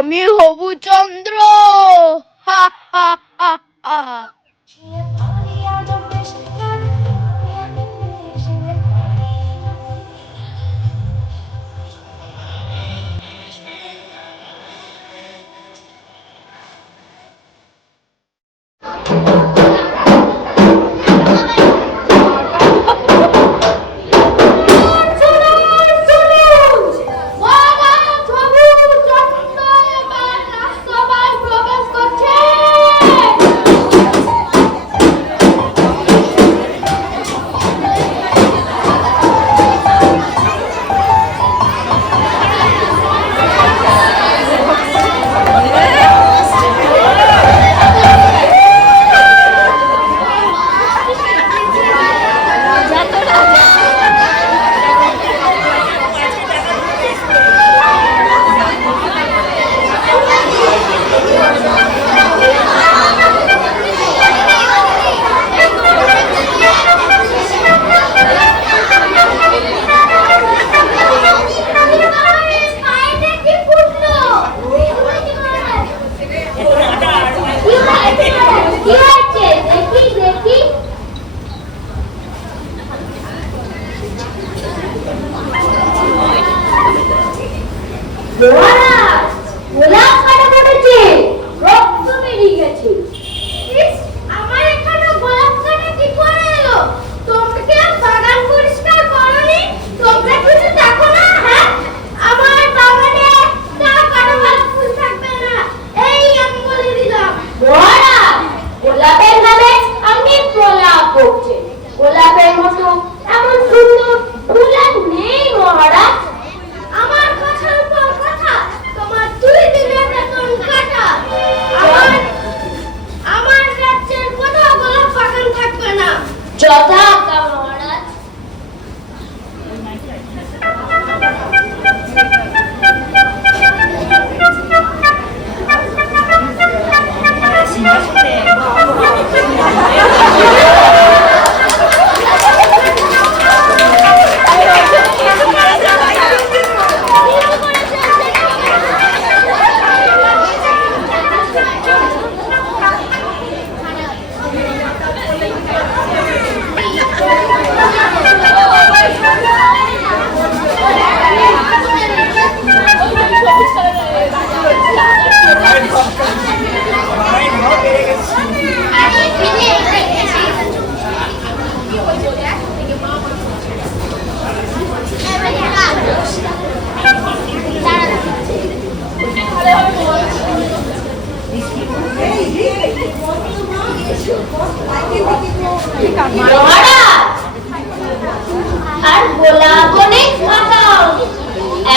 আমি হবু চন্দ্র। হা হা হা হা। আর গোলা বনে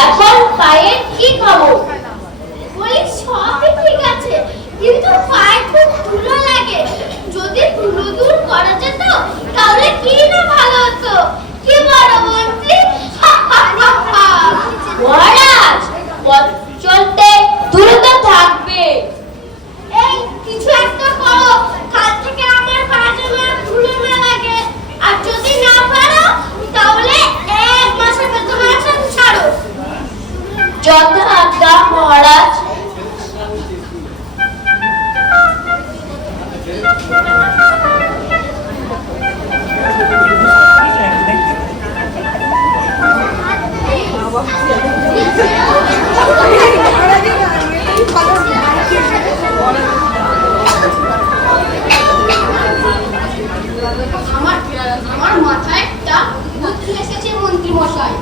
এখন পায়ের কি খবর? বলি সবই ঠিক আছে, কিন্তু পায়ে খুব ধুলো লাগে। যদি ধুলো দূর করা যেত তাহলে কি না ভালো হতো। কি বড় মন্ত্রী? মহারাজ, পথ চলতে ধুলো তো থাকবে। এই কিছু একটা করো, কাল থেকে আমার পা যেন ধুলো না লাগে। আর যদি না পারো তাহলে 1 মাসের বেতন আছে ছাড়ো। যথা আজ্ঞা মহারাজ। আমার মাথায় একটা বুদ্ধি এসেছে মন্ত্রী মশাই।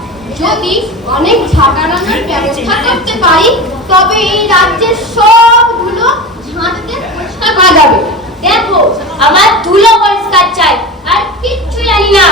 যদি অনেক ঝাঁটানোর ব্যবস্থা করতে পারি তবে এই রাজ্যের সবগুলো ঝাঁটতে পরিষ্কার করা যাবে। দেখো, আমার ধুলো পরিষ্কার চাই, আর কিচ্ছু জানি না।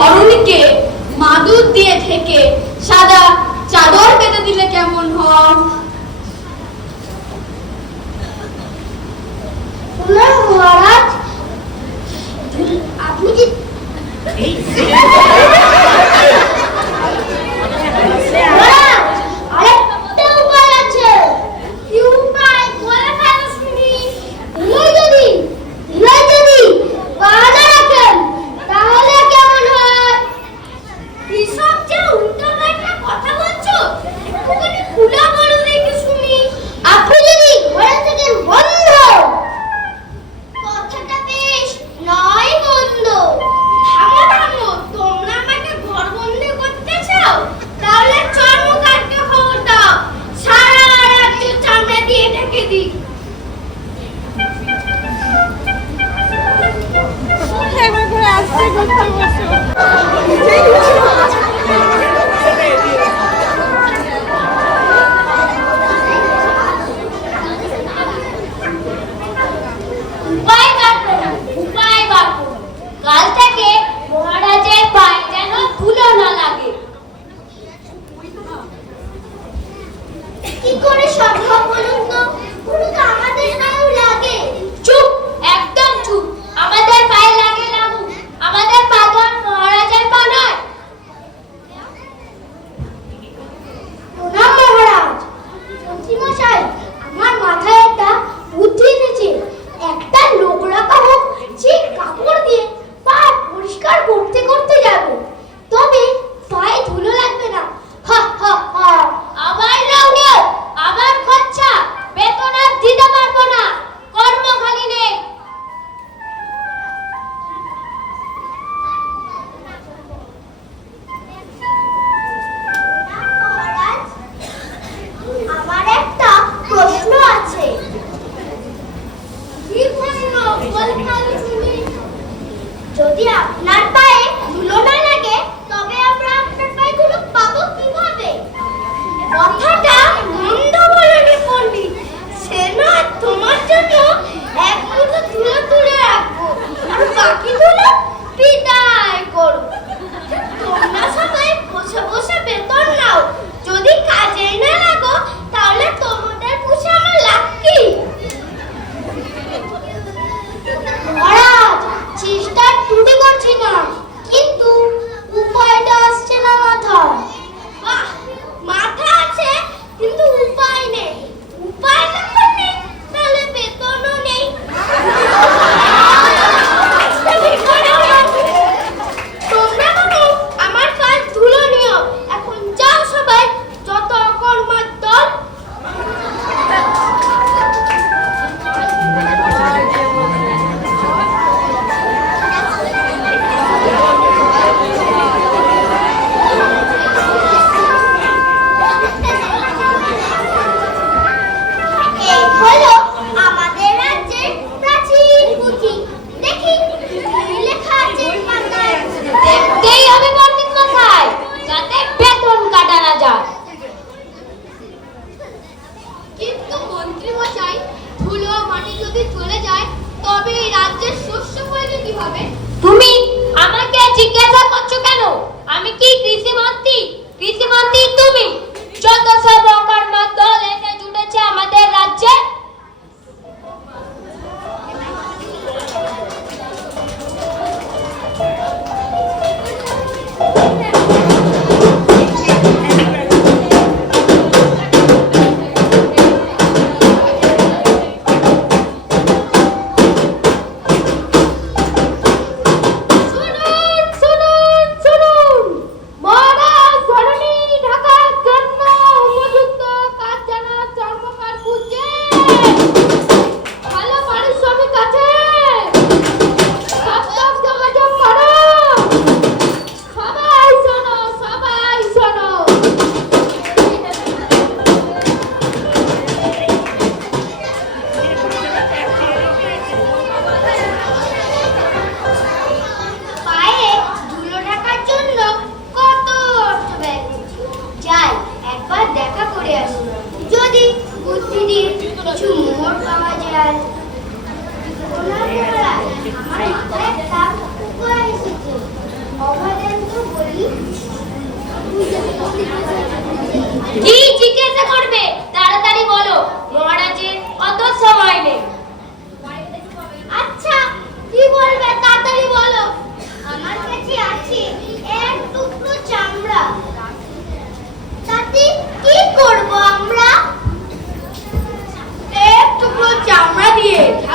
ধরণীকে মাদুর দিয়ে ঢেকে সাদা চাদর পেতে দিলে কেমন হয়? মহারাজ, আপনি কি আরেকটা উপায় আছে। কি উপায় বলে ফেলো শুনি। যদি বাধা রাখেন তাহলে কেমন হয়? এসব যে উল্টোপাল্টা কথা বলছো, একটুখানি খুলে বলো দেখি শুনি। আপনি যদি ঘরে থেকে বন্ধ কথাটা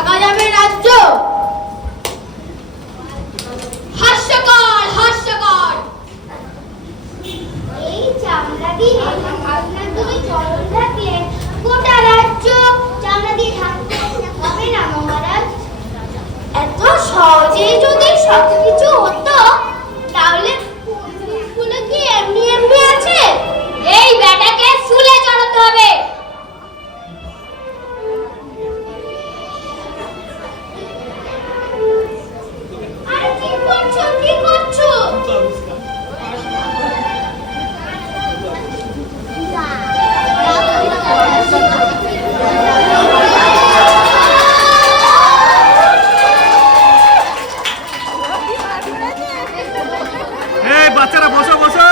থাকা যাবে রাজ্য? হাস্যকর, হাস্যকর। এই চামড়া দিয়ে আপনার দুই চরণ থাকলে গোটা রাজ্য চামড়া দিয়ে ঢাকতে হবে না মহারাজ। এত সহজেই যদি সবকিছু হতো তাহলে ফুলে কি এমনি এমনি আছে? এই বেটাকে শুলে চড়াতে হবে। আরে কি করছো, কি করছো? এই বাচ্চারা বসো বসো।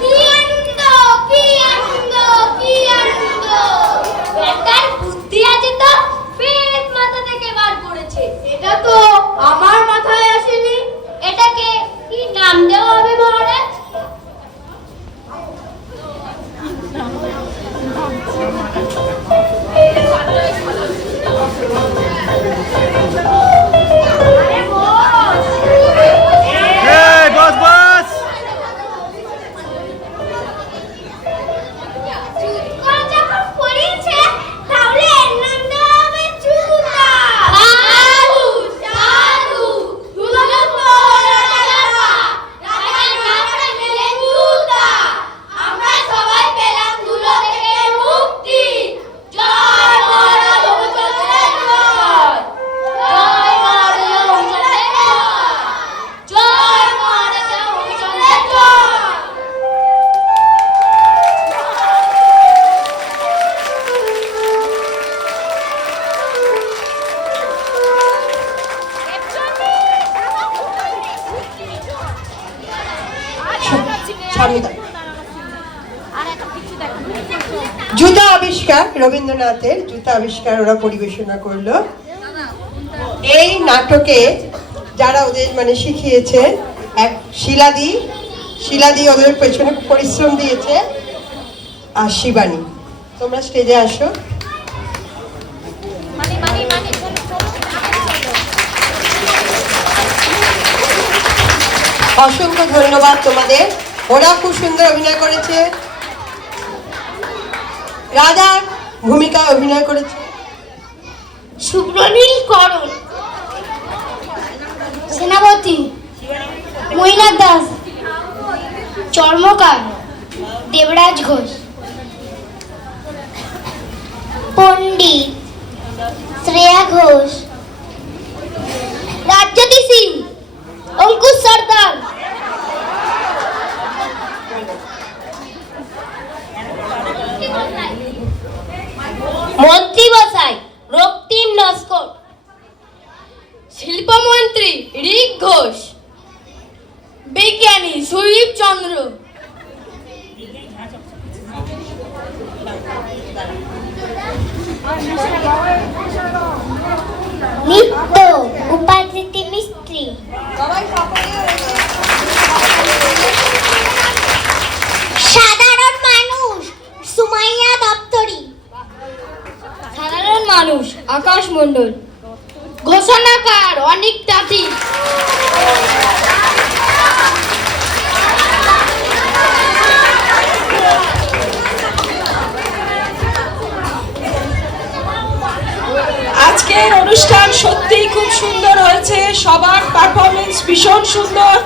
কি আনন্দ, কি আনন্দ, কি আনন্দ! বেটার বুদ্ধি আছে তো পেট মাথা থেকে বার করেছে। এটা তো আমার মাথায় আসেনি। এটাকে কি নাম দেওয়া হবে মহারাজ? আরে বস! এই বস বস। জুতকর যখন পড়িয়েছে তাহলে এর নাম দেওয়া হবে জুতা। সাধু, সাধু, দুলন্ত রাজা, রাজার নামটা মেলে জুতা। আমরা সবাই পেলাম ধুলো থেকে মুক্তি। জয় মহারাজ হরিচন্দ্রের জয়। জয় মহারাজ হরিচন্দ্রের জয়। জয় মহারাজ হরিচন্দ্রের জয়। জুতা আবিষ্কার, রবীন্দ্রনাথের জুতা আবিষ্কার ওরা পরিবেশনা করলো। এই নাটকে যারা ওদের মানে শিখিয়েছে, এক শিলাদি ওদের পেছনে পরিশ্রম দিয়েছে, আর শিবানী। তোমরা স্টেজে আসো। অসংখ্য ধন্যবাদ তোমাদের, ওরা খুব সুন্দর অভিনয় করেছে। রাজার ভূমিকায় অভিনয় করেছে সুব্রনীল করণ, সেনাপতি মৈনাক দাস, চর্মকার দেবরাজ ঘোষ, পণ্ডিত শ্রেয়া ঘোষ, রাজ্যতি সিং, অঙ্কুশ সর্দার, মন্ত্রী বসাই রক্তিম নস্কর, শিল্পমন্ত্রী ঋক ঘোষ, বিজ্ঞানী সুদীপ চন্দ্র, নিত্য উপাধৃতি মিস্ত্রি, সাধারণ মানুষ সুমাইয়া দপ্তরি, সাধারণ মানুষ আকাশ মণ্ডল, ঘোষণাকার অনিক তাঁতি, আজকের অনুষ্ঠান সত্যিই খুব সুন্দর হয়েছে, সবার পারফরমেন্স ভীষণ সুন্দর।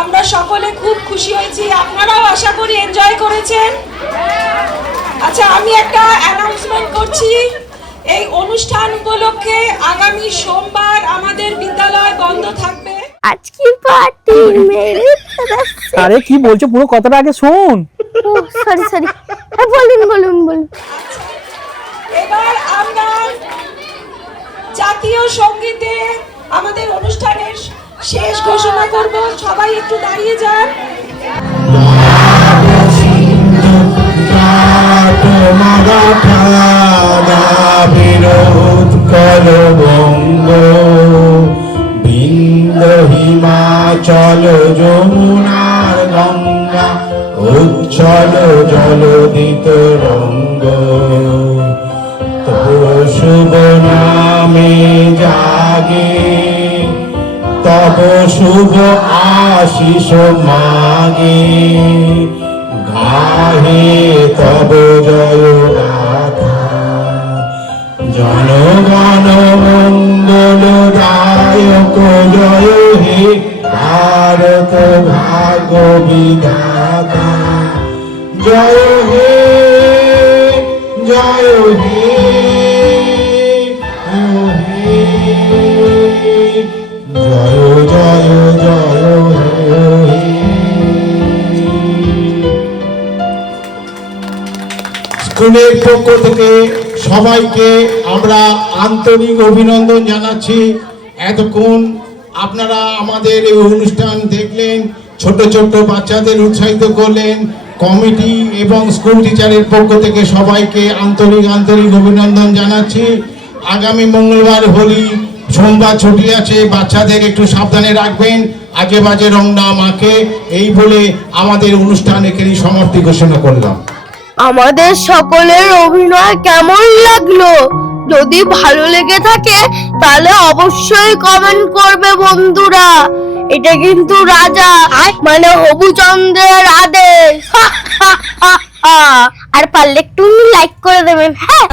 আমরা সকলে খুব খুশি হয়েছি, আপনারাও আশা করি এনজয় করেছেন। আচ্ছা, আমি একটা অ্যানাউন্সমেন্ট করছি। এই অনুষ্ঠান উপলক্ষে আগামী সোমবার আমাদের বিদ্যালয় বন্ধ থাকবে। আজকে পার্টি মেরে ফেলাচ্ছে। আরে কি বলছো, পুরো কথাটা আগে শোন। ও সরি সরি, বলুন। এবার আমরা জাতীয় সঙ্গীতে আমাদের অনুষ্ঠানের শেষ ঘোষণা করব। সবাই একটু দাঁড়িয়ে যান। মারাঠা বিরোধ কল বঙ্গ বিন্দ হিমাচল যমুনার গঙ্গা উচ্ছল জলদিত রঙ্গ তব শুভ নামে জাগে তব শুভ আশিস মাগে গাহে তব জয় গাথা জনগণ মঙ্গল দায়ক জয় হে ভারত ভাগ বিধাতা জয় হে জয় হে জয় জয় জয় হে। স্কুলের পক্ষ থেকে সবাইকে আমরা আন্তরিক অভিনন্দন জানাচ্ছি। এতক্ষণ আপনারা আমাদের এই অনুষ্ঠান দেখলেন, ছোট ছোট বাচ্চাদের উৎসাহিত করলেন। কমিটি এবং স্কুল টিচারের পক্ষ থেকে সবাইকে আন্তরিক অভিনন্দন জানাচ্ছি। আগামী মঙ্গলবার হোলি, সোমবার ছুটি আছে, বাচ্চাদের একটু সাবধানে রাখবেন, আজে বাজে রং না মাখে। এই বলে আমাদের অনুষ্ঠান এখানেই সমাপ্তি ঘোষণা করলাম। আমাদের সকলের অভিনয় কেমন লাগলো? যদি ভালো লেগে থাকে তাহলে অবশ্যই কমেন্ট করবে বন্ধুরা। এটা কিন্তু রাজা মানে হবুচন্দ্রের আদেশ। আর পারলে একটু লাইক করে দেবেন, হ্যাঁ।